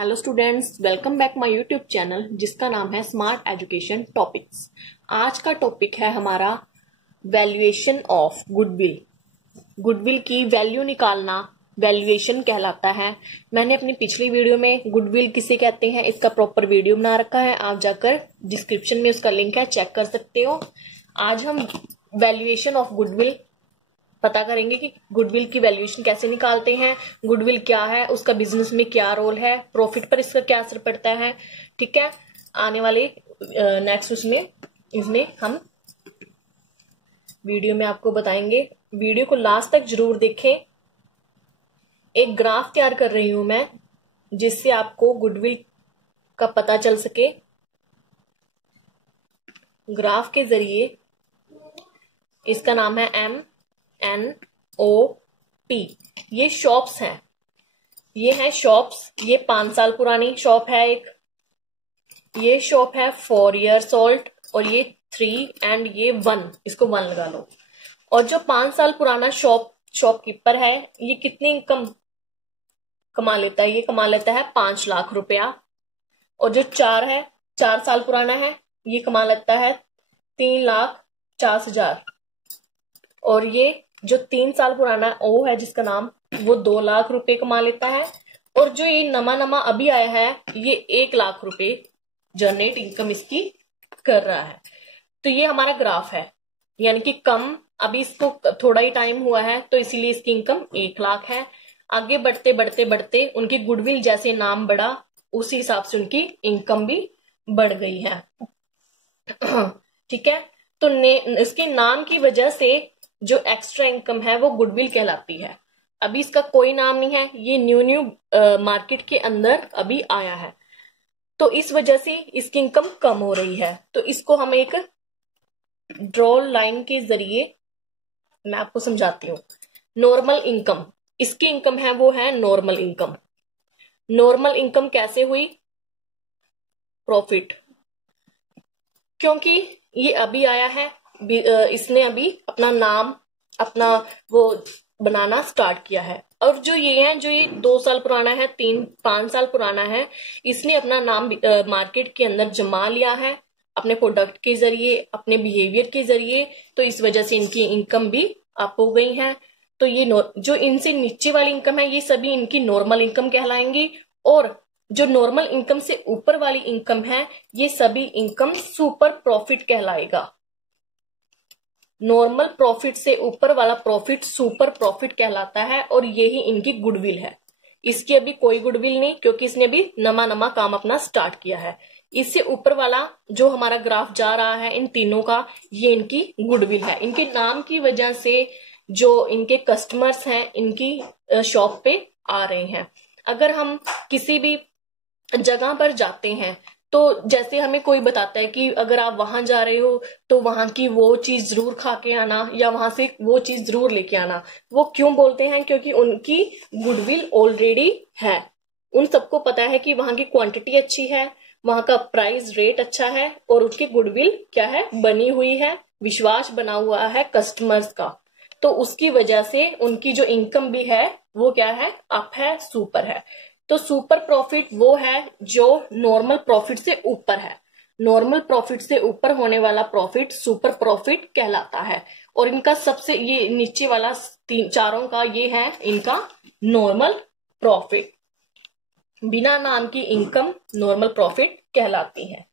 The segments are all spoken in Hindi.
Hello students, welcome back my YouTube channel जिसका नाम है स्मार्ट एजुकेशन टॉपिक्स। आज का टॉपिक है हमारा वैल्यूएशन ऑफ गुडविल। गुडविल की वैल्यू निकालना वैल्यूएशन कहलाता है। मैंने अपनी पिछली वीडियो में गुडविल किसे कहते हैं इसका प्रॉपर वीडियो बना रखा है, आप जाकर डिस्क्रिप्शन में उसका लिंक है, चेक कर सकते हो। आज हम वैल्यूएशन ऑफ गुडविल पता करेंगे कि गुडविल की वैल्यूएशन कैसे निकालते हैं, गुडविल क्या है, उसका बिजनेस में क्या रोल है, प्रॉफिट पर इसका क्या असर पड़ता है। ठीक है, आने वाले नेक्स्ट इसमें हम वीडियो में आपको बताएंगे। वीडियो को लास्ट तक जरूर देखें। एक ग्राफ तैयार कर रही हूं मैं जिससे आपको गुडविल का पता चल सके। ग्राफ के जरिए इसका नाम है MNOP। ये शॉप्स हैं, ये है शॉप्स। ये 5 साल पुरानी शॉप है एक, ये शॉप है 4 years old और ये 3 एंड ये 1, इसको 1 लगा लो। और जो 5 साल पुराना शॉपकीपर है ये कितनी इनकम कमा लेता है? ये कमा लेता है 5 लाख रुपया। और जो 4 साल पुराना है ये कमा लेता है 3,40,000। और ये जो 3 साल पुराना ओ है जिसका नाम, वो 2 लाख रुपए कमा लेता है। और जो ये नमा अभी आया है ये 1 लाख रुपए जनरेट इनकम इसकी कर रहा है। तो ये हमारा ग्राफ है, यानी कि कम, अभी इसको थोड़ा ही टाइम हुआ है तो इसीलिए इसकी इनकम 1 लाख है। आगे बढ़ते बढ़ते बढ़ते उनकी गुडविल जैसे नाम बढ़ा उसी हिसाब से उनकी इनकम भी बढ़ गई है। ठीक है, तो इसके नाम की वजह से जो एक्स्ट्रा इनकम है वो गुडविल कहलाती है। अभी इसका कोई नाम नहीं है, ये न्यू मार्केट के अंदर अभी आया है, तो इस वजह से इसकी इनकम कम हो रही है। तो इसको हम एक ड्रॉ लाइन के जरिए मैं आपको समझाती हूँ। नॉर्मल इनकम, इसकी इनकम है वो है नॉर्मल इनकम। नॉर्मल इनकम कैसे हुई? प्रॉफिट, क्योंकि ये अभी आया है, इसने अभी अपना नाम अपना वो बनाना स्टार्ट किया है। और जो ये 2 साल पुराना है, 5 साल पुराना है, इसने अपना नाम मार्केट के अंदर जमा लिया है अपने प्रोडक्ट के जरिए, अपने बिहेवियर के जरिए। तो इस वजह से इनकी इनकम भी अप हो गई है। तो ये जो इनसे नीचे वाली इनकम है ये सभी इनकी नॉर्मल इनकम कहलाएंगी। और जो नॉर्मल इनकम से ऊपर वाली इनकम है ये सभी इनकम सुपर प्रॉफिट कहलाएगा। नॉर्मल प्रॉफिट से ऊपर वाला प्रॉफिट सुपर प्रॉफिट कहलाता है और यही इनकी गुडविल है। इसकी अभी कोई गुडविल नहीं, क्योंकि इसने अभी नमा काम अपना स्टार्ट किया है। इससे ऊपर वाला जो हमारा ग्राफ जा रहा है इन तीनों का, ये इनकी गुडविल है। इनके नाम की वजह से जो इनके कस्टमर्स हैं इनकी शॉप पे आ रहे हैं। अगर हम किसी भी जगह पर जाते हैं तो जैसे हमें कोई बताता है कि अगर आप वहां जा रहे हो तो वहां की वो चीज जरूर खा के आना या वहां से वो चीज जरूर लेके आना। वो क्यों बोलते हैं? क्योंकि उनकी गुडविल ऑलरेडी है। उन सबको पता है कि वहां की क्वांटिटी अच्छी है, वहां का प्राइस रेट अच्छा है और उसकी गुडविल क्या है, बनी हुई है, विश्वास बना हुआ है कस्टमर्स का। तो उसकी वजह से उनकी जो इनकम भी है वो क्या है, अप है, सुपर है। तो सुपर प्रॉफिट वो है जो नॉर्मल प्रॉफिट से ऊपर है। नॉर्मल प्रॉफिट से ऊपर होने वाला प्रॉफिट सुपर प्रॉफिट कहलाता है। और इनका सबसे ये नीचे वाला चारों का ये है इनका नॉर्मल प्रॉफिट। बिना नाम की इनकम नॉर्मल प्रॉफिट कहलाती है।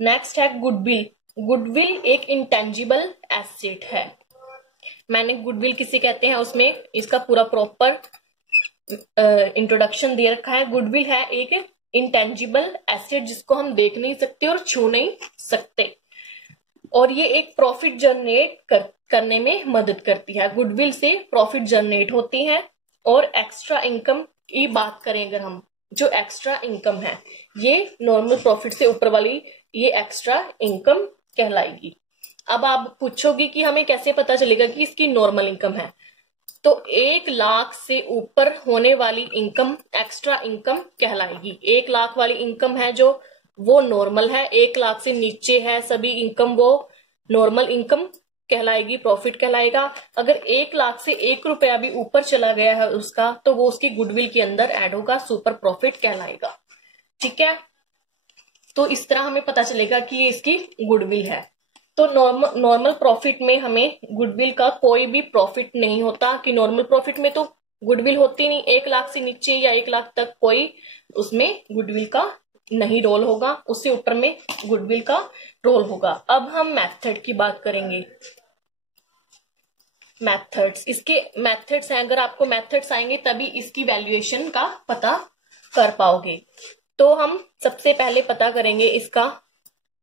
नेक्स्ट है गुडविल। गुडविल एक इंटेंजिबल एसेट है। मैंने गुडविल किसे कहते हैं उसमें इसका पूरा प्रॉपर इंट्रोडक्शन दे रखा है। गुडविल है एक इंटेंजिबल एसेट जिसको हम देख नहीं सकते और छू नहीं सकते, और ये एक प्रॉफिट जनरेट करने में मदद करती है। गुडविल से प्रॉफिट जनरेट होती है। और एक्स्ट्रा इनकम की बात करें अगर हम, जो एक्स्ट्रा इनकम है ये नॉर्मल प्रॉफिट से ऊपर वाली ये एक्स्ट्रा इनकम कहलाएगी। अब आप पूछोगे कि हमें कैसे पता चलेगा कि इसकी नॉर्मल इनकम है? तो 1 लाख से ऊपर होने वाली इनकम एक्स्ट्रा इनकम कहलाएगी। 1 लाख वाली इनकम है जो वो नॉर्मल है, 1 लाख से नीचे है सभी इनकम वो नॉर्मल इनकम कहलाएगी, प्रॉफिट कहलाएगा। अगर 1 लाख से 1 रुपया भी ऊपर चला गया है उसका तो वो उसकी गुडविल के अंदर ऐड होगा, सुपर प्रॉफिट कहलाएगा। ठीक है, तो इस तरह हमें पता चलेगा कि ये इसकी गुडविल है। तो नॉर्मल प्रॉफिट में हमें गुडविल का कोई भी प्रॉफिट नहीं होता, कि नॉर्मल प्रॉफिट में तो गुडविल होती नहीं, 1 लाख से नीचे या 1 लाख तक कोई उसमें गुडविल का नहीं रोल होगा, उससे ऊपर में गुडविल का रोल होगा। अब हम मेथड की बात करेंगे। मेथड्स, इसके मेथड्स हैं, अगर आपको मेथड्स आएंगे तभी इसकी वैल्यूएशन का पता कर पाओगे। तो हम सबसे पहले पता करेंगे इसका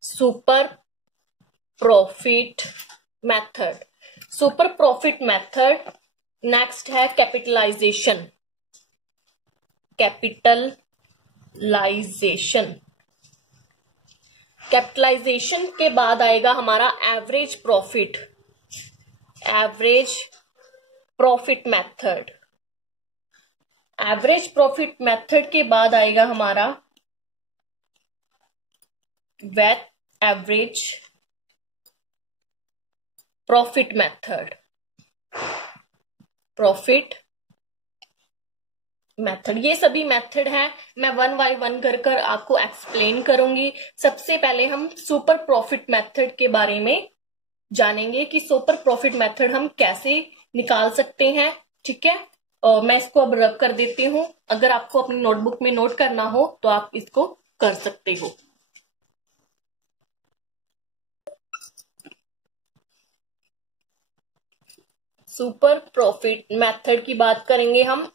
super profit method. Super profit method, next है कैपिटलाइजेशन। कैपिटलाइजेशन के बाद आएगा हमारा average profit method. Average profit method के बाद आएगा हमारा वेट एवरेज प्रॉफिट मेथड। ये सभी मेथड है, मैं 1 बाय 1 कर आपको एक्सप्लेन करूंगी। सबसे पहले हम सुपर प्रॉफिट मेथड के बारे में जानेंगे कि सुपर प्रॉफिट मेथड हम कैसे निकाल सकते हैं। ठीक है, और मैं इसको अब रब कर देती हूं। अगर आपको अपनी नोटबुक में नोट करना हो तो आप इसको कर सकते हो। सुपर प्रॉफिट मेथड की बात करेंगे हम।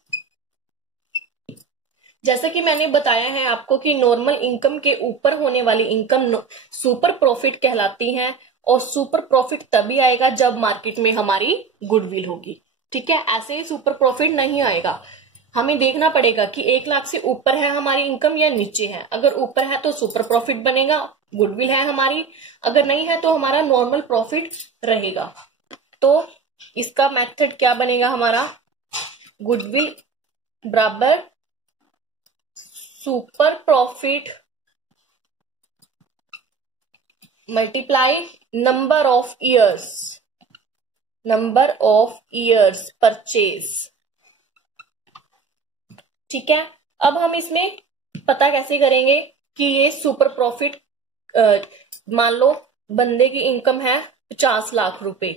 जैसा कि मैंने बताया है आपको कि नॉर्मल इनकम के ऊपर होने वाली इनकम सुपर प्रॉफिट कहलाती है, और सुपर प्रॉफिट तभी आएगा जब मार्केट में हमारी गुडविल होगी। ठीक है, ऐसे ही सुपर प्रॉफिट नहीं आएगा। हमें देखना पड़ेगा कि 1 लाख से ऊपर है हमारी इनकम या नीचे है। अगर ऊपर है तो सुपर प्रॉफिट बनेगा, गुडविल है हमारी। अगर नहीं है तो हमारा नॉर्मल प्रॉफिट रहेगा। तो इसका मेथड क्या बनेगा हमारा, गुडविल बराबर super profit multiply number of years purchase. ठीक है, अब हम इसमें पता कैसे करेंगे कि ये सुपर प्रॉफिट, मान लो बंदे की इनकम है 50 लाख रुपए,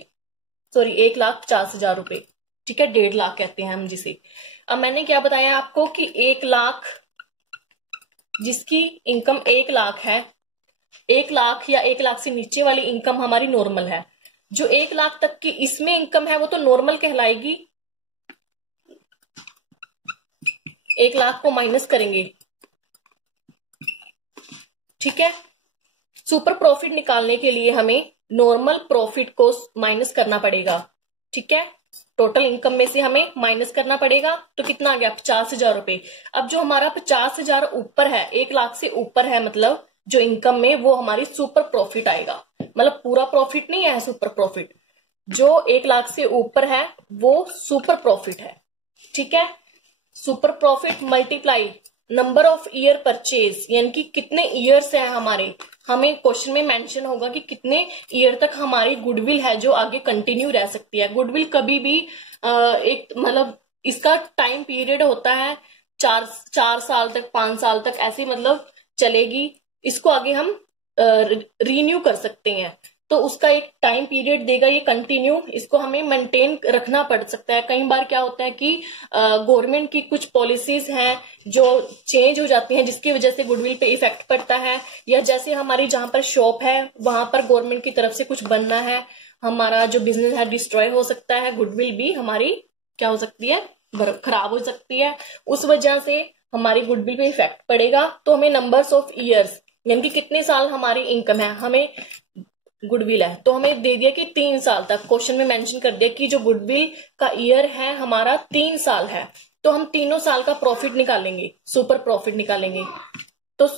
सॉरी 1,50,000 रुपए। ठीक है, 1.5 लाख कहते हैं हम जिसे। अब मैंने क्या बताया आपको कि 1 लाख, जिसकी इनकम 1 लाख है, 1 लाख या 1 लाख से नीचे वाली इनकम हमारी नॉर्मल है। जो 1 लाख तक की इसमें इनकम है वो तो नॉर्मल कहलाएगी। 1 लाख को माइनस करेंगे। ठीक है, सुपर प्रॉफिट निकालने के लिए हमें नॉर्मल प्रॉफिट को माइनस करना पड़ेगा। ठीक है, टोटल इनकम में से हमें माइनस करना पड़ेगा। तो कितना आ गया, 50,000 रुपए। अब जो हमारा 50,000 ऊपर है, 1 लाख से ऊपर है, मतलब जो इनकम में, वो हमारी सुपर प्रॉफिट आएगा। मतलब पूरा प्रॉफिट नहीं है सुपर प्रॉफिट, जो 1 लाख से ऊपर है वो सुपर प्रॉफिट है। ठीक है, super profit multiply number of year purchase, यानी कि कितने ईयर्स है हमारे। हमें क्वेश्चन में मेंशन होगा कि कितने ईयर तक हमारी गुडविल है जो आगे कंटिन्यू रह सकती है। गुडविल कभी भी एक, मतलब इसका टाइम पीरियड होता है 4 साल तक, 5 साल तक, ऐसे मतलब चलेगी। इसको आगे हम रीन्यू कर सकते हैं, तो उसका एक टाइम पीरियड देगा ये कंटिन्यू। इसको हमें मेंटेन रखना पड़ सकता है। कई बार क्या होता है कि गवर्नमेंट की कुछ पॉलिसीज हैं जो चेंज हो जाती हैं, जिसकी वजह से गुडविल पे इफेक्ट पड़ता है। या जैसे हमारी जहां पर शॉप है वहां पर गवर्नमेंट की तरफ से कुछ बनना है, हमारा जो बिजनेस है डिस्ट्रॉय हो सकता है, गुडविल भी हमारी क्या हो सकती है, खराब हो सकती है। उस वजह से हमारी गुडविल पे इफेक्ट पड़ेगा। तो हमें नंबर्स ऑफ ईयर्स, यानी कि कितने साल हमारी इनकम है, हमें गुडविल है, तो हमें दे दिया कि 3 साल तक। क्वेश्चन में मेंशन कर दिया कि जो गुडविल का ईयर है हमारा 3 साल है, तो हम तीनों साल का प्रॉफिट निकालेंगे, सुपर प्रॉफिट निकालेंगे। तो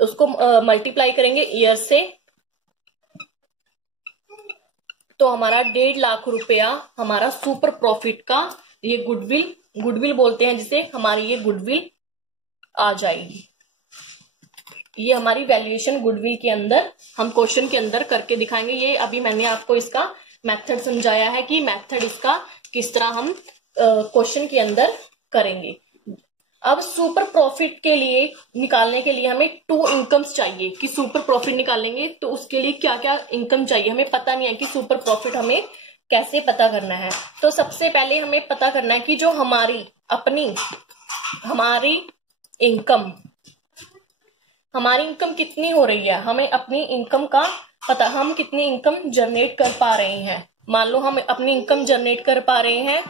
उसको मल्टीप्लाई करेंगे ईयर से, तो हमारा 1.5 लाख रुपया हमारा सुपर प्रॉफिट का, ये गुडविल बोलते हैं जिसे, हमारी ये गुडविल आ जाएगी। ये हमारी वैल्यूएशन गुडविल के अंदर हम क्वेश्चन के अंदर करके दिखाएंगे। ये अभी मैंने आपको इसका मेथड समझाया है कि मेथड इसका किस तरह हम क्वेश्चन के अंदर करेंगे। अब सुपर प्रॉफिट के लिए निकालने के लिए हमें 2 इनकम्स चाहिए कि सुपर प्रॉफिट निकालेंगे तो उसके लिए क्या क्या इनकम चाहिए। हमें पता नहीं है कि सुपर प्रॉफिट हमें कैसे पता करना है। तो सबसे पहले हमें पता करना है कि जो हमारी इनकम कितनी हो रही है। हमें अपनी इनकम का पता, हम कितनी इनकम जनरेट कर पा रहे हैं। मान लो हम अपनी इनकम जनरेट कर पा रहे हैं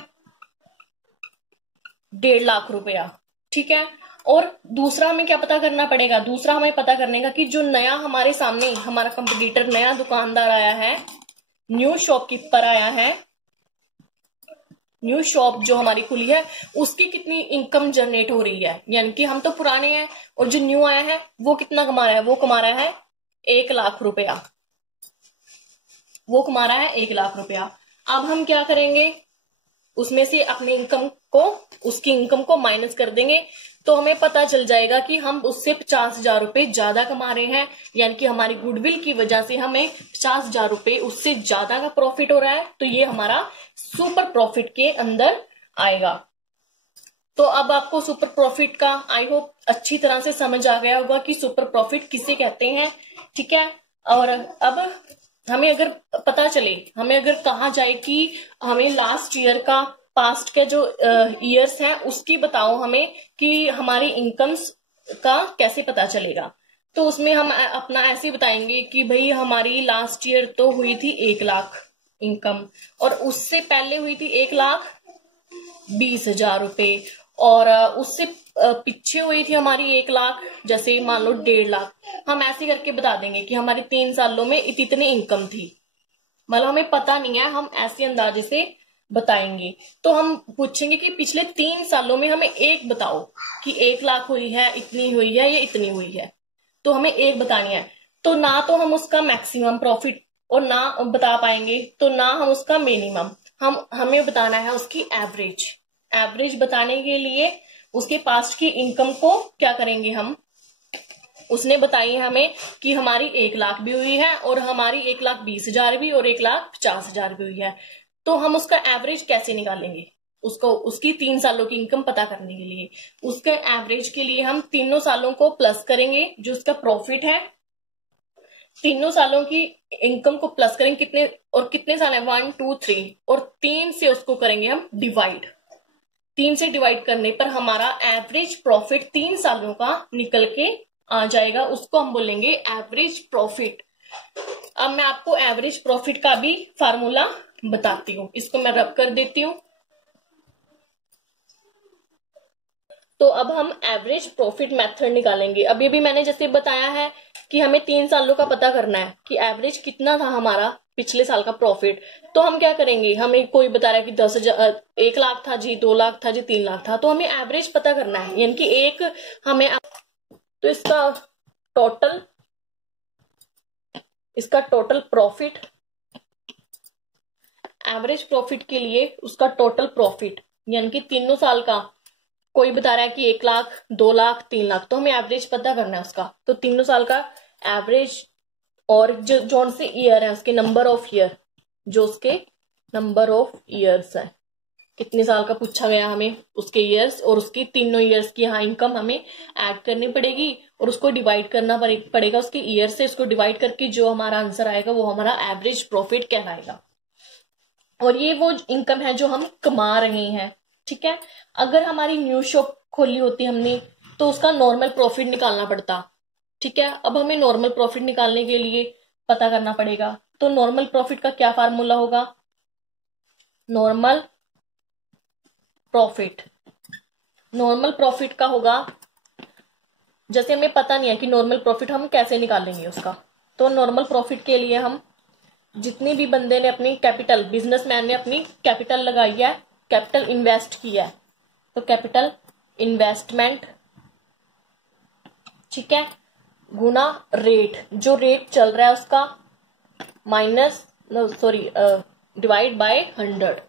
1.5 लाख रुपया, ठीक है। और दूसरा हमें क्या पता करना पड़ेगा, दूसरा हमें पता करने का कि जो नया हमारे सामने हमारा कंपटीटर, नया दुकानदार आया है, न्यू शॉपकीपर आया है, न्यू शॉप जो हमारी खुली है, उसकी कितनी इनकम जनरेट हो रही है। यानी कि हम तो पुराने हैं और जो न्यू आया है वो कितना कमा रहा है, वो कमा रहा है 1 लाख रुपया, वो कमा रहा है 1 लाख रुपया। अब हम क्या करेंगे, उसमें से अपनी इनकम को, उसकी इनकम को माइनस कर देंगे तो हमें पता चल जाएगा कि हम उससे 50,000 रुपए ज्यादा कमा रहे हैं। यानी कि हमारी गुडविल की वजह से हमें 50,000 रुपए उससे ज्यादा का प्रॉफिट हो रहा है। तो ये हमारा सुपर प्रॉफिट के अंदर आएगा। तो अब आपको सुपर प्रॉफिट का आई होप अच्छी तरह से समझ आ गया होगा कि सुपर प्रॉफिट किसे कहते हैं, ठीक है। और अब हमें अगर पता चले, हमें अगर कहा जाए कि हमें लास्ट ईयर का, पास्ट के जो ईयर्स हैं उसकी बताओ हमें कि हमारी इनकम्स का कैसे पता चलेगा, तो उसमें हम अपना ऐसे बताएंगे कि भाई हमारी लास्ट ईयर तो हुई थी 1 लाख इनकम, और उससे पहले हुई थी 1,20,000 रुपए, और उससे पीछे हुई थी हमारी 1 लाख, जैसे मान लो 1.5 लाख। हम ऐसे करके बता देंगे कि हमारी 3 सालों में इतनी इनकम थी। मतलब हमें पता नहीं है, हम ऐसे अंदाजे से बताएंगे। तो हम पूछेंगे कि पिछले 3 सालों में हमें एक बताओ कि 1 लाख हुई है, इतनी हुई है या इतनी हुई है। तो हमें एक बतानी है। तो ना तो हम उसका मैक्सिमम प्रॉफिट और ना बता पाएंगे, तो ना हम उसका मिनिमम, हमें बताना है उसकी एवरेज। एवरेज बताने के लिए उसके पास्ट की इनकम को क्या करेंगे हम, उसने बताई है हमें कि हमारी 1 लाख भी हुई है और हमारी 1,20,000 भी और 1,50,000 भी हुई है। तो हम उसका एवरेज कैसे निकालेंगे, उसको, उसकी 3 सालों की इनकम पता करने के लिए उसके एवरेज के लिए हम तीनों सालों को प्लस करेंगे, जो उसका प्रॉफिट है तीनों सालों की इनकम को प्लस करेंगे। कितने और कितने साल है, 1 2 3, और 3 से उसको करेंगे हम डिवाइड। 3 से डिवाइड करने पर हमारा एवरेज प्रॉफिट 3 सालों का निकल के आ जाएगा, उसको हम बोलेंगे एवरेज प्रॉफिट। अब मैं आपको एवरेज प्रॉफिट का भी फार्मूला बताती हूँ, इसको मैं रब कर देती हूँ। तो अब हम एवरेज प्रॉफिट मेथड निकालेंगे। अभी भी मैंने जैसे बताया है कि हमें 3 सालों का पता करना है कि एवरेज कितना था हमारा पिछले साल का प्रॉफिट। तो हम क्या करेंगे, हमें कोई बता रहा है कि 10,000, 1 लाख था जी, 2 लाख था जी, 3 लाख था, तो हमें एवरेज पता करना है। यानी कि एक हमें, तो इसका टोटल प्रॉफिट, एवरेज प्रॉफिट के लिए उसका टोटल प्रॉफिट यानी कि तीनों साल का, कोई बता रहा है कि 1 लाख, 2 लाख, 3 लाख, तो हमें एवरेज पता करना है उसका। तो तीनों साल का एवरेज, और जो जौन से ईयर है उसके नंबर ऑफ ईयर, जो उसके नंबर ऑफ ईयर्स है, कितने साल का पूछा गया हमें, उसके ईयर्स और उसकी तीनों ईयर्स की यहाँ इनकम हमें ऐड करनी पड़ेगी और उसको डिवाइड करना पड़ेगा उसके ईयर से। उसको डिवाइड करके जो हमारा आंसर आएगा वो हमारा एवरेज प्रॉफिट कहलाएगा। और ये वो इनकम है जो हम कमा रहे हैं, ठीक है। अगर हमारी न्यू शॉप खोली होती हमने तो उसका नॉर्मल प्रॉफिट निकालना पड़ता, ठीक है। अब हमें नॉर्मल प्रॉफिट निकालने के लिए पता करना पड़ेगा। तो नॉर्मल प्रॉफिट का क्या फार्मूला होगा, नॉर्मल प्रॉफिट का होगा, जैसे हमें पता नहीं है कि नॉर्मल प्रॉफिट हम कैसे निकालेंगे उसका। तो नॉर्मल प्रॉफिट के लिए हम, जितने भी बंदे ने अपनी कैपिटल, बिजनेसमैन ने अपनी कैपिटल लगाई है, कैपिटल इन्वेस्ट किया है, तो कैपिटल इन्वेस्टमेंट, ठीक है, गुना रेट, जो रेट चल रहा है उसका, डिवाइड बाय 100।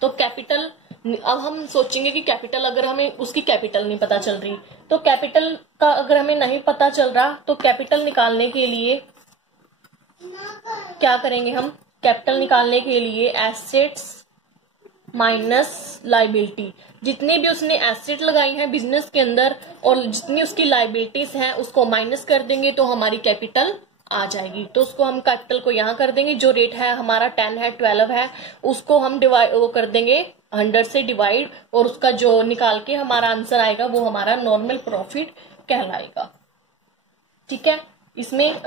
तो कैपिटल, अब हम सोचेंगे कि कैपिटल, अगर हमें उसकी कैपिटल नहीं पता चल रही, तो कैपिटल का अगर हमें नहीं पता चल रहा तो कैपिटल निकालने के लिए क्या करेंगे हम, कैपिटल निकालने के लिए एसेट्स माइनस लाइबिलिटी, जितनी भी उसने एसेट लगाई हैं बिजनेस के अंदर और जितनी उसकी लाइबिलिटीज हैं उसको माइनस कर देंगे तो हमारी कैपिटल आ जाएगी। तो उसको हम कैपिटल को यहाँ कर देंगे, जो रेट है हमारा 10 है 12 है, उसको हम डिवाइड वो कर देंगे 100 से डिवाइड, और उसका जो निकाल के हमारा आंसर आएगा वो हमारा नॉर्मल प्रॉफिट कहलाएगा। ठीक है, इसमें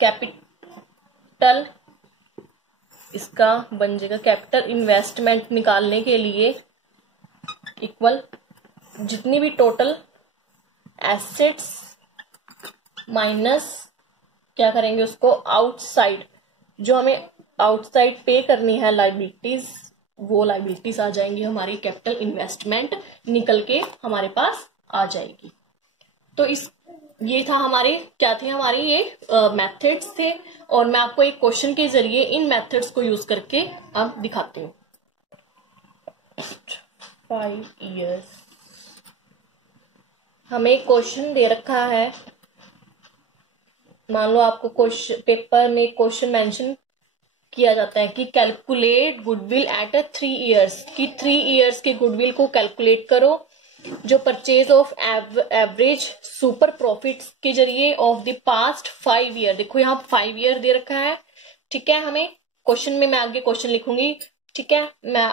कैपिटल इसका बन जाएगा कैपिटल इन्वेस्टमेंट निकालने के लिए इक्वल जितनी भी टोटल एसेट्स माइनस क्या करेंगे उसको आउटसाइड, जो हमें आउटसाइड पे करनी है लाइबिलिटीज, वो लाइबिलिटीज आ जाएंगी हमारी, कैपिटल इन्वेस्टमेंट निकल के हमारे पास आ जाएगी। तो ये था हमारे क्या थे हमारे ये मेथड्स थे, और मैं आपको एक क्वेश्चन के जरिए इन मेथड्स को यूज करके अब दिखाती हूँ। 5 years हमें क्वेश्चन दे रखा है, मान लो आपको क्वेश्चन पेपर में क्वेश्चन मेंशन किया जाता है कि कैलकुलेट गुडविल एट 3 years, कि 3 years के गुडविल को कैलकुलेट करो जो purchase of average super profit के जरिए ऑफ द पास्ट 5 year। देखो यहाँ 5 year दे रखा है, ठीक है, हमें क्वेश्चन में मैं आगे क्वेश्चन लिखूंगी, ठीक है, मैं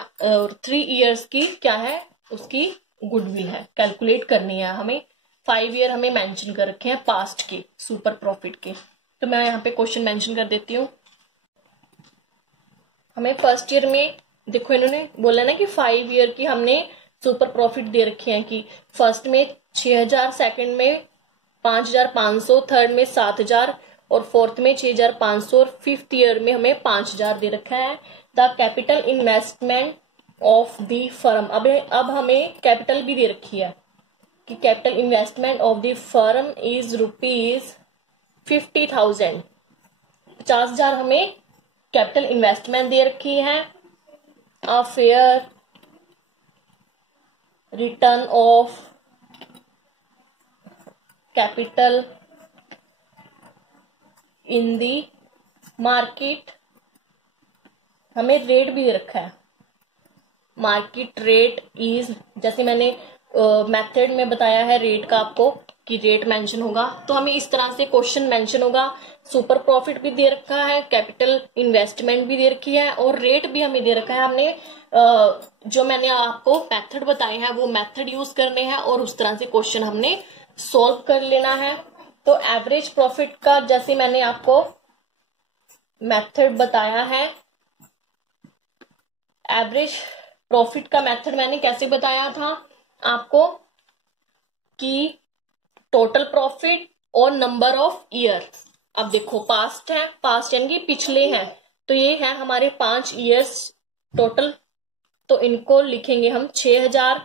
3 years की क्या है उसकी गुडविल है कैलकुलेट करनी है हमें, 5 year हमें मेंशन कर रखे हैं पास्ट के सुपर प्रॉफिट के। तो मैं यहाँ पे क्वेश्चन मेंशन कर देती हूँ। हमें फर्स्ट ईयर में देखो इन्होंने बोला ना कि 5 year की हमने सुपर प्रॉफिट दे रखे हैं कि फर्स्ट में 6000, सेकंड में 5500, थर्ड में 7000 और फोर्थ में 6500 और फिफ्थ ईयर में हमें 5000 दे रखा है। The capital investment of the firm, अब हमें कैपिटल भी दे रखी है कि capital investment of the firm is ₹50,000, 50,000 हमें कैपिटल इन्वेस्टमेंट दे रखी है। A fair return of capital in the market, हमें रेट भी दे रखा है, मार्केट रेट इज, जैसे मैंने मेथड में बताया है रेट का आपको कि रेट मेंशन होगा, तो हमें इस तरह से क्वेश्चन मेंशन होगा। सुपर प्रॉफिट भी दे रखा है, कैपिटल इन्वेस्टमेंट भी दे रखी है और रेट भी हमें दे रखा है। हमने जो मैंने आपको मेथड बताए हैं वो मेथड यूज करने हैं और उस तरह से क्वेश्चन हमने सॉल्व कर लेना है। तो एवरेज प्रॉफिट का जैसे मैंने आपको मेथड बताया है, एवरेज प्रॉफिट का मेथड मैंने कैसे बताया था आपको कि टोटल प्रॉफिट और नंबर ऑफ ईयर। अब देखो पास्ट है, पास्ट यानी कि पिछले हैं, तो ये है हमारे 5 years टोटल, तो इनको लिखेंगे हम 6000,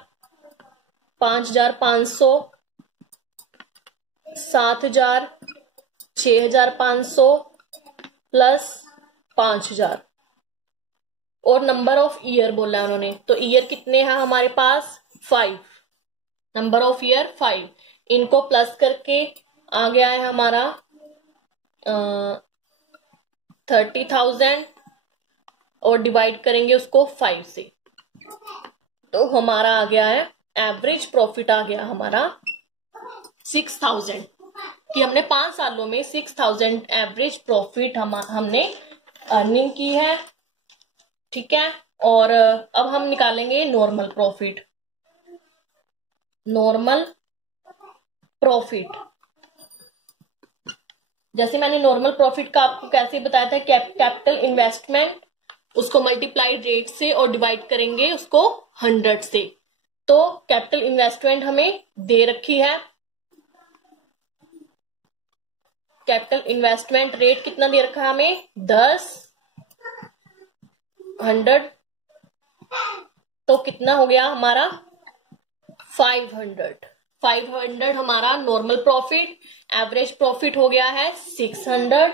5500, 7000, 6500 प्लस 5000 और नंबर ऑफ ईयर बोला है उन्होंने, तो ईयर कितने हैं हमारे पास 5, नंबर ऑफ ईयर 5, इनको प्लस करके आ गया है हमारा 30,000 और डिवाइड करेंगे उसको 5 से, तो हमारा आ गया है एवरेज प्रॉफिट आ गया हमारा 6,000, कि हमने 5 सालों में 6,000 एवरेज प्रॉफिट हमने अर्निंग की है, ठीक है। और अब हम निकालेंगे नॉर्मल प्रॉफिट। नॉर्मल प्रॉफिट, जैसे मैंने नॉर्मल प्रॉफिट का आपको कैसे बताया था, कैपिटल इन्वेस्टमेंट उसको मल्टीप्लाइड रेट से और डिवाइड करेंगे उसको 100 से, तो कैपिटल इन्वेस्टमेंट हमें दे रखी है, कैपिटल इन्वेस्टमेंट रेट कितना दे रखा है हमें 10, 100, तो कितना हो गया हमारा 500 हमारा नॉर्मल प्रॉफिट, एवरेज प्रॉफिट हो गया है 600।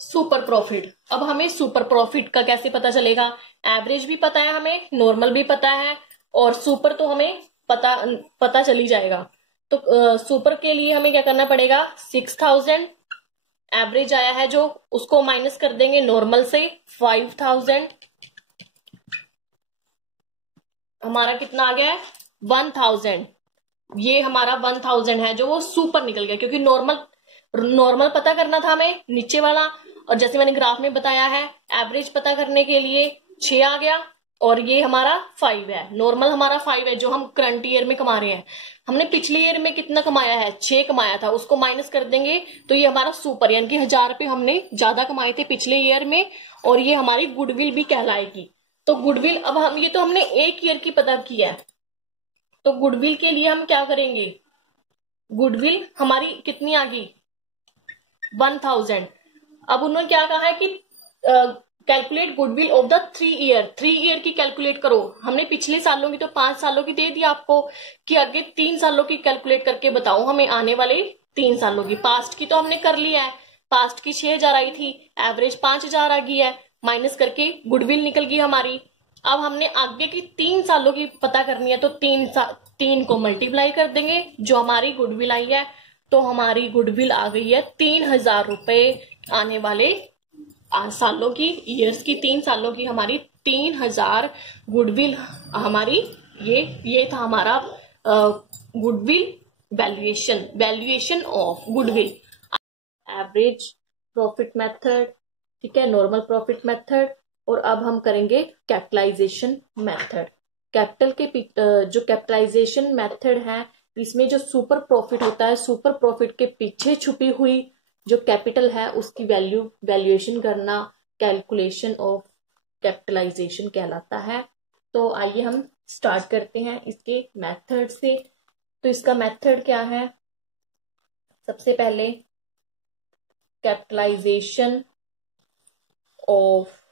सुपर प्रॉफिट, अब हमें सुपर प्रॉफिट का कैसे पता चलेगा, एवरेज भी पता है हमें, नॉर्मल भी पता है और सुपर तो हमें पता चली जाएगा। तो सुपर के लिए हमें क्या करना पड़ेगा, 6,000 एवरेज आया है जो, उसको माइनस कर देंगे नॉर्मल से 5,000 हमारा कितना आ गया है 1000। ये हमारा 1000 है जो वो सुपर निकल गया, क्योंकि नॉर्मल पता करना था हमें नीचे वाला, और जैसे मैंने ग्राफ में बताया है एवरेज पता करने के लिए 6 आ गया, और ये हमारा 5 है। नॉर्मल हमारा 5 है जो हम करंट ईयर में कमा रहे हैं। हमने पिछले ईयर में कितना कमाया है 6 कमाया था, उसको माइनस कर देंगे तो ये हमारा सुपर, यानी कि 1000 रुपये हमने ज्यादा कमाए थे पिछले ईयर में, और ये हमारी गुडविल भी कहलाएगी। तो गुडविल अब हम ये तो हमने एक ईयर की पता किया है, तो गुडविल के लिए हम क्या करेंगे, गुडविल हमारी कितनी आ गई 1000। अब उन्होंने क्या कहा है कि calculate goodwill of the 3 year की कैलकुलेट करो। हमने पिछले सालों की तो 5 सालों की दे दी आपको, कि आगे 3 सालों की कैलकुलेट करके बताओ हमें आने वाले 3 सालों की। पास्ट की तो हमने कर लिया है, पास्ट की 6000 आई थी, एवरेज 5000 आ गई है, माइनस करके गुडविल निकल गई हमारी। अब हमने आगे की 3 सालों की पता करनी है, तो 3 को मल्टीप्लाई कर देंगे जो हमारी गुडविल आई है, तो हमारी गुडविल आ गई है 3000 रुपए आने वाले सालों की, ईयर्स की, 3 सालों की हमारी 3000 गुडविल हमारी। ये था हमारा goodwill valuation of goodwill. Average profit method, ठीक है, नॉर्मल प्रॉफिट मेथड, और अब हम करेंगे कैपिटलाइजेशन मेथड। कैपिटल के जो कैपिटलाइजेशन मेथड है, इसमें जो सुपर प्रॉफिट होता है, सुपर प्रॉफिट के पीछे छुपी हुई जो कैपिटल है उसकी वैल्यूएशन करना कैलकुलेशन ऑफ कैपिटलाइजेशन कहलाता है। तो आइए हम स्टार्ट करते हैं इसके मेथड से। तो इसका मेथड क्या है, सबसे पहले capitalisation of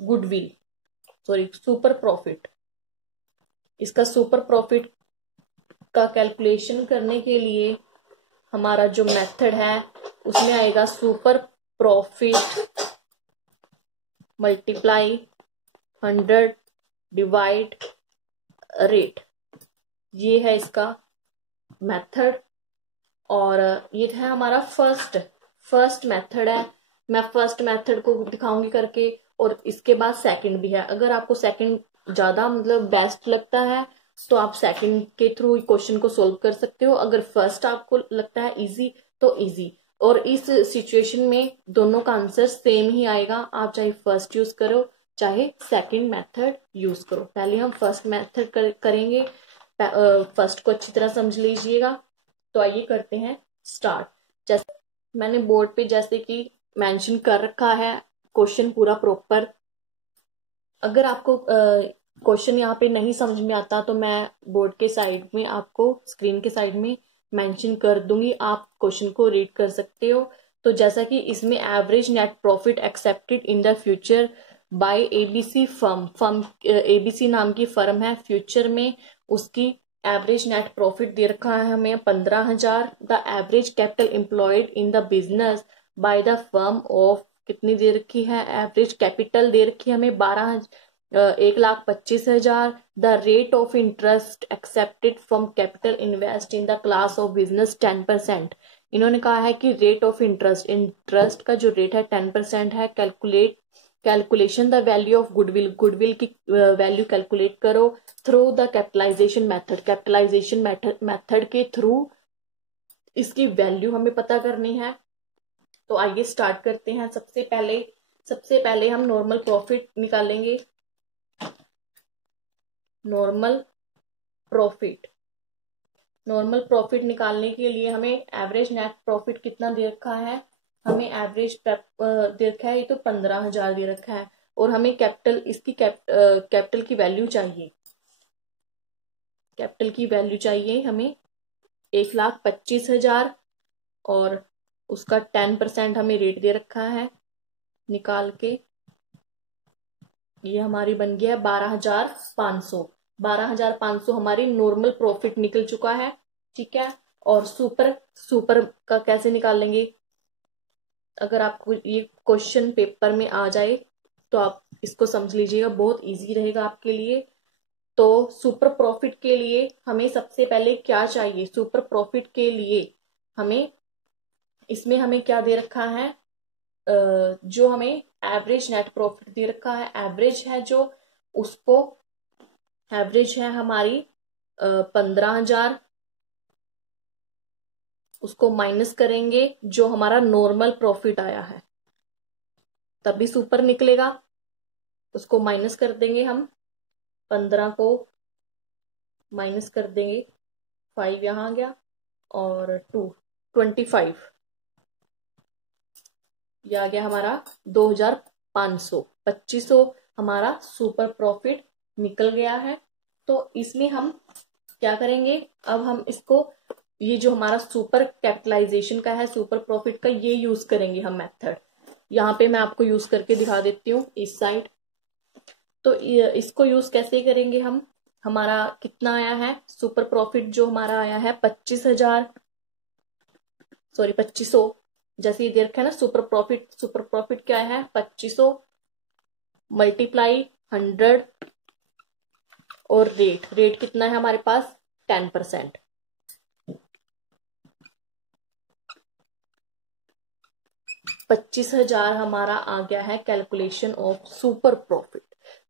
goodwill, sorry super profit. इसका सुपर प्रॉफिट का कैलकुलेशन करने के लिए हमारा जो मेथड है उसमें आएगा super profit multiply 100 divide rate. ये है इसका मेथड, और ये है हमारा फर्स्ट मेथड है। मैं फर्स्ट मेथड को दिखाऊंगी करके, और इसके बाद सेकंड भी है। अगर आपको सेकंड ज्यादा मतलब बेस्ट लगता है तो आप सेकंड के थ्रू क्वेश्चन को सोल्व कर सकते हो। अगर फर्स्ट आपको लगता है इजी तो इजी, और इस सिचुएशन में दोनों का आंसर सेम ही आएगा, आप चाहे फर्स्ट यूज करो चाहे सेकंड मेथड यूज करो। पहले हम फर्स्ट मेथड करेंगे, फर्स्ट को अच्छी तरह समझ लीजिएगा। तो आइए करते हैं स्टार्ट। जैसे मैंने बोर्ड पे जैसे कि मेंशन कर रखा है क्वेश्चन पूरा प्रॉपर। अगर आपको क्वेश्चन यहाँ पे नहीं समझ में आता तो मैं बोर्ड के साइड में आपको स्क्रीन के साइड में मेंशन कर दूंगी, आप क्वेश्चन को रीड कर सकते हो। तो जैसा कि इसमें average net profit accepted in the future bye ABC firm ABC नाम की फर्म है, फ्यूचर में उसकी एवरेज नेट प्रॉफिट दे रखा है हमें 15000। The average capital employed in the business by the firm of, कितनी दे रखी है, एवरेज कैपिटल दे रखी है हमें 1,25,000। The rate of interest accepted from capital invest in the class of business 10%। इन्होंने कहा है कि रेट ऑफ इंटरेस्ट का जो रेट है 10% है। Calculation the value of goodwill की वैल्यू कैलकुलेट करो थ्रू द कैपिटलाइजेशन मेथड के थ्रू इसकी वैल्यू हमें पता करनी है। तो आइए स्टार्ट करते हैं। सबसे पहले हम नॉर्मल प्रॉफिट निकालेंगे। नॉर्मल प्रॉफिट निकालने के लिए हमें एवरेज नेट प्रॉफिट कितना दे रखा है, हमें एवरेज दे रखा है, ये तो 15000 दे रखा है, और हमें कैपिटल की वैल्यू चाहिए। कैपिटल की वैल्यू चाहिए हमें 1,25,000, और उसका 10% हमें रेट दे रखा है। निकाल के ये हमारी बन गया 12,500 हमारी नॉर्मल प्रॉफिट निकल चुका है, ठीक है। और सुपर का कैसे निकालेंगे, अगर आपको ये क्वेश्चन पेपर में आ जाए तो आप इसको समझ लीजिएगा, बहुत इजी रहेगा आपके लिए। तो सुपर प्रॉफिट के लिए हमें सबसे पहले क्या चाहिए, सुपर प्रॉफिट के लिए इसमें हमें क्या दे रखा है, जो हमें एवरेज नेट प्रॉफिट दे रखा है, एवरेज है जो, उसको एवरेज है हमारी 15,000, उसको माइनस करेंगे जो हमारा नॉर्मल प्रॉफिट आया है, तभी सुपर निकलेगा। उसको माइनस कर देंगे हम, 15 को माइनस कर देंगे, 5 यहां आ गया और 2, 25, ये आ गया हमारा 2,500, 2500 हमारा सुपर प्रॉफिट निकल गया है। तो इसमें हम क्या करेंगे, अब हम इसको, ये जो हमारा सुपर कैपिटलाइजेशन का है, सुपर प्रॉफिट का, ये यूज करेंगे हम मेथड। यहाँ पे मैं आपको यूज करके दिखा देती हूँ इस साइड। तो इसको यूज कैसे करेंगे हम, हमारा कितना आया है सुपर प्रॉफिट, जो हमारा आया है 25,000, सॉरी 2500, जैसे ये दे रखा है ना सुपर प्रॉफिट क्या है 2500 मल्टीप्लाई 100 और रेट कितना है हमारे पास 10%। 25,000 हमारा आ गया है calculation of super profit.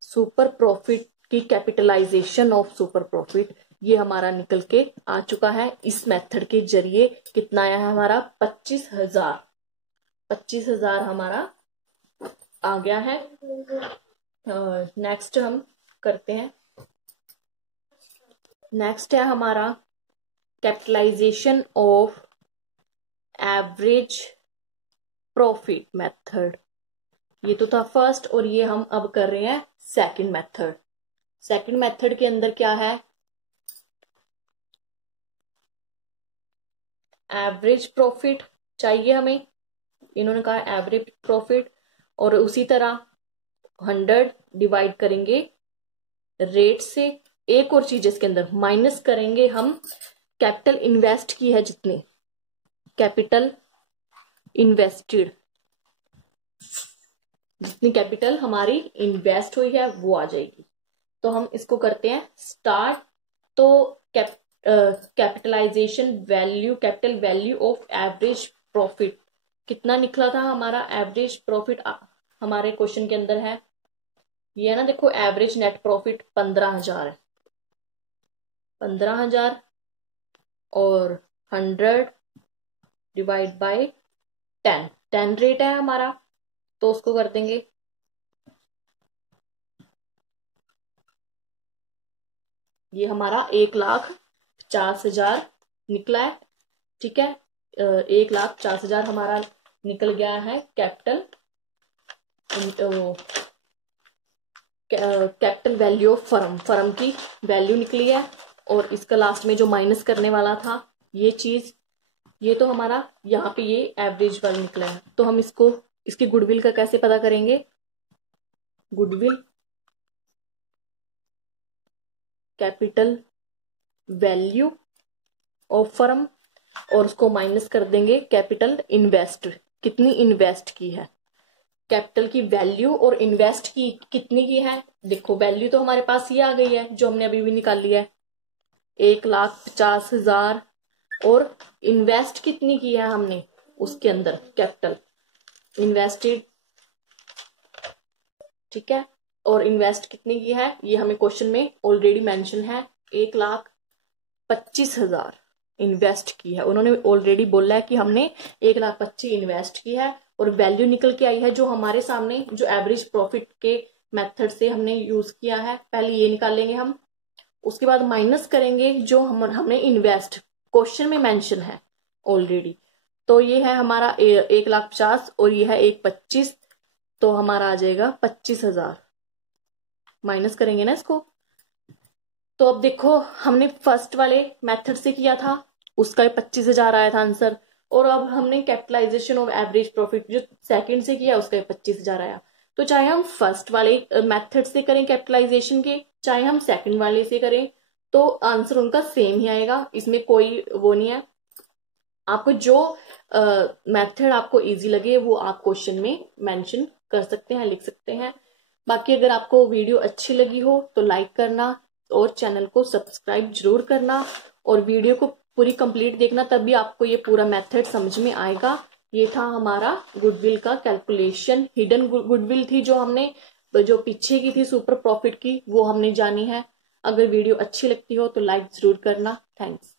Super profit की कैपिटलाइजेशन ऑफ सुपर प्रॉफिट ये हमारा निकल के आ चुका है। इस मेथड के जरिए कितना आया है हमारा 25,000 हमारा आ गया है। नेक्स्ट हम करते हैं, नेक्स्ट है हमारा capitalisation of average profit method. ये तो था फर्स्ट और ये हम अब कर रहे हैं सेकंड मेथड। सेकंड मेथड के अंदर क्या है, एवरेज प्रॉफिट चाहिए हमें, इन्होंने कहा एवरेज प्रॉफिट, और उसी तरह 100 डिवाइड करेंगे रेट से। एक और चीज इसके अंदर माइनस करेंगे हम कैपिटल इन्वेस्ट की है, जितनी कैपिटल इन्वेस्टेड, जितनी कैपिटल हमारी इन्वेस्ट हुई है वो आ जाएगी। तो हम इसको करते हैं स्टार्ट। तो capitalisation value, capital value of average profit कितना निकला था हमारा एवरेज प्रॉफिट, हमारे क्वेश्चन के अंदर है ये है ना, देखो एवरेज नेट प्रॉफिट 15,000 है, 15,000 और 100 डिवाइड बाय 10 रेट है हमारा, तो उसको कर देंगे ये हमारा 1,50,000 निकला है। ठीक है, 1,50,000 हमारा निकल गया है कैपिटल वैल्यू ऑफ फर्म की वैल्यू निकली है। और इसका लास्ट में जो माइनस करने वाला था ये चीज, ये तो हमारा यहाँ पे ये एवरेज वाला निकला है। तो हम इसको, इसकी गुडविल का कैसे पता करेंगे, goodwill capital value of firm और उसको माइनस कर देंगे कैपिटल इन्वेस्ट, कितनी इन्वेस्ट की है, कैपिटल की वैल्यू और इन्वेस्ट की कितनी की है। देखो वैल्यू तो हमारे पास ये आ गई है जो हमने अभी भी निकाल लिया है 1,50,000, और इन्वेस्ट कितनी की है हमने उसके अंदर कैपिटल इन्वेस्टेड। ठीक है, और इन्वेस्ट कितनी की है ये हमें क्वेश्चन में ऑलरेडी मेंशन है, 1,25,000 इन्वेस्ट की है। उन्होंने ऑलरेडी बोला है कि हमने 1,25,000 इन्वेस्ट की है, और वैल्यू निकल के आई है जो हमारे सामने, जो एवरेज प्रॉफिट के मेथड से हमने यूज किया है। पहले ये निकालेंगे हम, उसके बाद माइनस करेंगे जो हमने इन्वेस्ट क्वेश्चन में मेंशन है ऑलरेडी। तो ये है हमारा 1,50,000 और ये है 1,25,000, तो हमारा आ जाएगा 25,000। माइनस करेंगे ना इसको। तो अब देखो हमने फर्स्ट वाले मेथड से किया था, उसका 25,000 आया था आंसर, और अब हमने कैपिटलाइजेशन ऑफ एवरेज प्रॉफिट जो सेकंड से किया उसका 25,000 आया। तो चाहे हम फर्स्ट वाले मेथड से करें कैपिटलाइजेशन के, चाहे हम सेकंड वाले से करें, तो आंसर उनका सेम ही आएगा, इसमें कोई वो नहीं है। आपको जो मेथड आपको इजी लगे वो आप क्वेश्चन में मेंशन कर सकते हैं, लिख सकते हैं। बाकी अगर आपको वीडियो अच्छी लगी हो तो लाइक करना और चैनल को सब्सक्राइब जरूर करना, और वीडियो को पूरी कंप्लीट देखना, तभी आपको ये पूरा मेथड समझ में आएगा। ये था हमारा गुडविल का कैलकुलेशन, हिडन गुडविल थी जो हमने, जो पीछे की थी सुपर प्रॉफिट की, वो हमने जानी है। अगर वीडियो अच्छी लगती हो तो लाइक जरूर करना। थैंक्स।